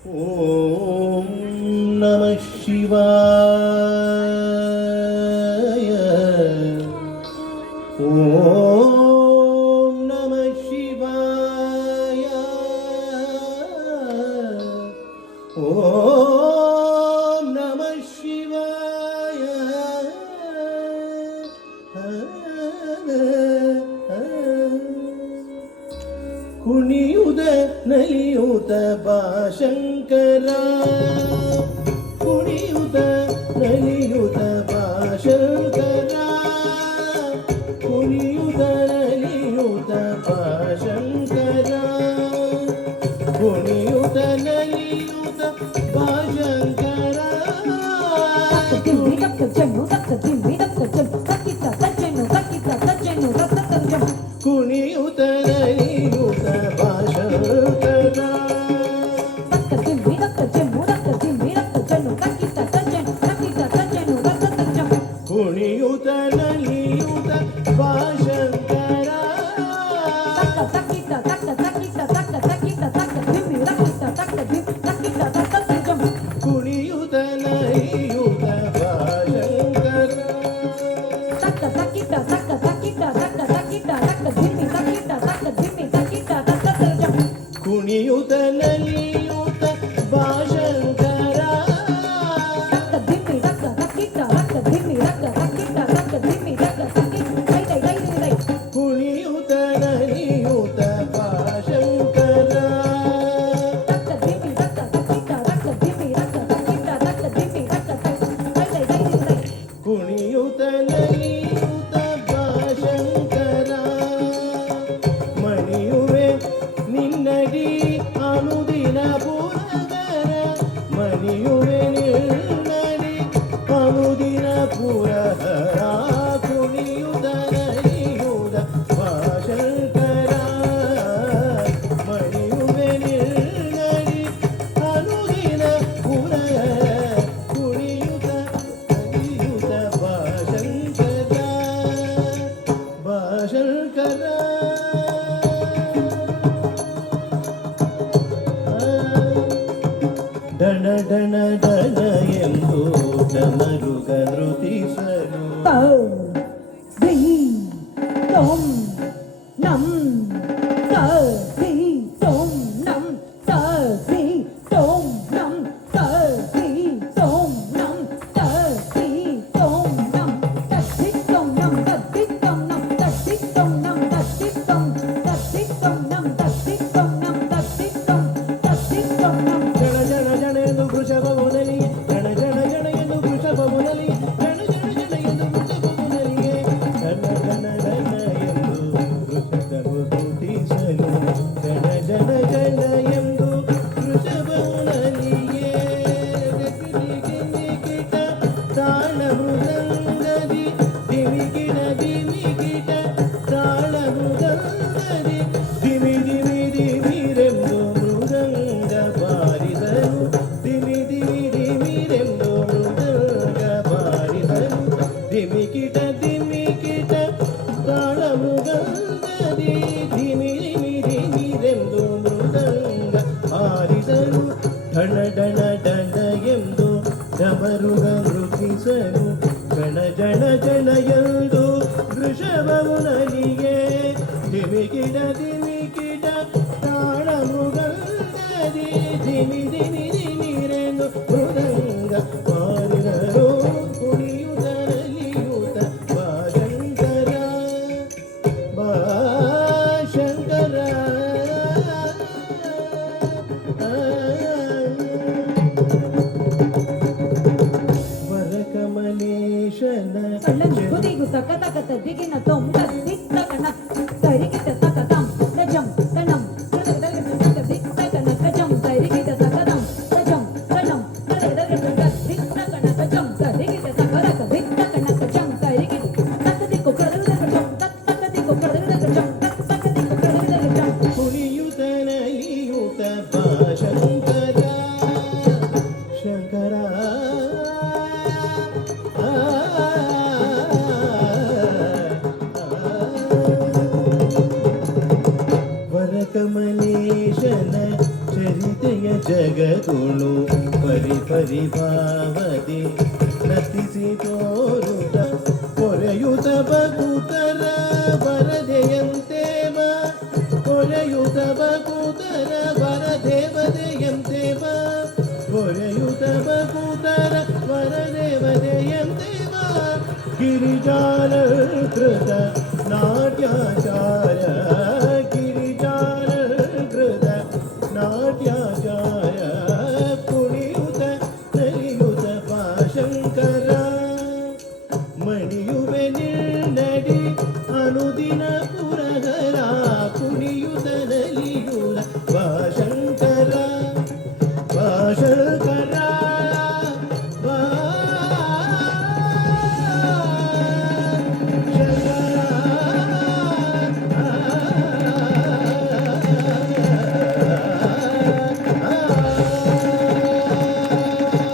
ಓಂ ನಮಃ ಶಿವಾಯ. ಓಂ ನಮಃ ಶಿವಾಯ. ಓಂ ನಮಃ ಶಿವಾಯ. ಕುಣಿಯುದ ನಲಿಯುತ ಬಾ ಶಂಕರ, ಕುಣಿಯುತ ನಲಿಯುತ ಬಾ ಶಂಕರ, ಕುಣಿಯುತ ನಲಿಯುತ ಬಾ ಶಂಕರ, ಕುಣಿಯುತ ನಲಿಯುತ ಬಾ ಶಂಕರ. ಕುಣಿಯುತ ನಲಿಯುತ ಬಾ ಶಂಕರ, ಕುಣಿಯುತ ನಲಿಯುತ ಬಾ ಶಂಕರ, ಕುಣಿಯುತ ನಲಿಯುತ ಬಾ ಶಂಕರ. ಕುಣಿಯುತ ನಲಿಯುತ ಬಾ ಶಂಕರ, ಕುಣಿಯುತ ನಲಿಯುತ ಬಾ ಶಂಕರ, ಕುಣಿಯುತ ನಲಿಯುತ ಬಾ ಶಂಕರ. ಮಣಿಯುವೆ ನಿನ್ನಡಿ ಅನುದಿನ ಪುರಹರ, ಮಣಿಯುವೆ ನಿನ್ನಡಿ ಅನುದಿನ ಪುರಹರ, ಕುಣಿಯುತ ನಲಿಯುತ ಬಾ ಶಂಕರ, ಮಣಿಯುವೆ ನಿನ್ನಡಿ ಅನುದಿನ ಪುರಹರ, ಕುಣಿಯುತ ನಲಿಯುತ ಬಾ ಶಂಕರ, ಬಾ ಶಂಕರ. ಡಣ ಡಣ ಡಣ ಎಂದು ಡಮರುಗ ನೃತಿಸಲು, ಜಣ ಜಣ ಜಣ ಎಂದು ವೃಷಭವನಲಿ, ಜಣ ಜಣ ಜಣ ಎಂದು ವೃಷಭವನಲಿ, ಜಣ ಜಣ ಜಣ ಎಂದು ವೃಷಭವನಲಿಗೆ, ಡಣ ಡಣ ಡಣ ಎಂದು ವೃಷಭವು ಸ್ತುತಿಸಲು, ಜಣ ಜಣ ಜಣ ಎಂದು ವೃಷಭವನಲಿಗೆ, ದಿಮಿಕಿಟ ತಾಳ ಮೃದಂಗದಿ, ದಿಮಿಕಿಟ ದಿಮಿಕಿಟ ತಾಳ ಮೃದಂಗದಿ, ದಿಮಿ ದಿಮಿ ದಿಮಿರೆಂದು ಮೃದಂಗ ಬಾರಿದರು, ದಿಮಿ ದಿಮಿ ದಿಮಿರೆಂದು ಮೃದಂಗ ಬಾರಿದರು, ದಿಮಿಕಿಟ ದಿಮಿಕಿಟ ತಾಳ ಮೃದಂಗದಿ, ದಿಮಿ ದಿಮಿ ದಿಮಿರೆಂದು ಮೃದಂಗ ಬಾರಿದರು. ಢಣ ಢಣ ಢಣ ಎಂದು ಡಮರುಗ ನೃತಿಸಲು, ಗಣ ಜಣ ಜಣ ಎಂದು ವೃಷಭವು ನಲಿಗೆ, ದಿಮಿಕಿಟ ದಿಮಿಕಿಟ ತಾಳ ಮೃದಂಗದಿ, ದಿಮಿ ದಿಮಿ ದಿಮಿರೆಂದು ಮೃದಂಗ ಬಾರಿದರು, ಕುಣಿಯುತ ನಲಿಯುತ ಬಾ ಶಂಕರ, ಬಾ ಶಂಕರ. ವರಕಮಲೇಶನ ದಿಗಿನ ತೊಂಬ ದಿಕ್ಕಣ ಸರಿಗಿಟ ತಕದಂ ರಜಂ ತನಂ ದಿಕ್ಕಣ ಕಜಂ ಸರಿಗಿಟ ತಕದಂ ರಜಂ ತನಂ ದಿಕ್ಕಣ ಕಜಂ ಸರಿಗಿಟ ತಕರಕ ದಿಕ್ಕಣ ಕಜಂ ಸರಿಗಿಟ ತಕದಿಕ್ಕು ಕರಗದ ಕಜಂ ತಕದಿಕ್ಕು ಕರಗದ ಕಜಂ ತಕದಿಕ್ಕು ಕರಗದ ಕಜಂ. ಕುಣಿಯುತ ನಲಿಯುತ ಬಾ ಶಂಕರ, ಶಂಕರ. ಆ ನಾಟ್ಯಾಚಾರ ಗಿರಿಜಾರ ಹೃದ ನಾಟ್ಯಾಚಾರ ಕುಣಿಯುತ ನಲಿಯುತ ಪಾಶಂಕರ ಮಣಿಯುವೆ ನಿನ್ನಡಿ ಅನುದಿನ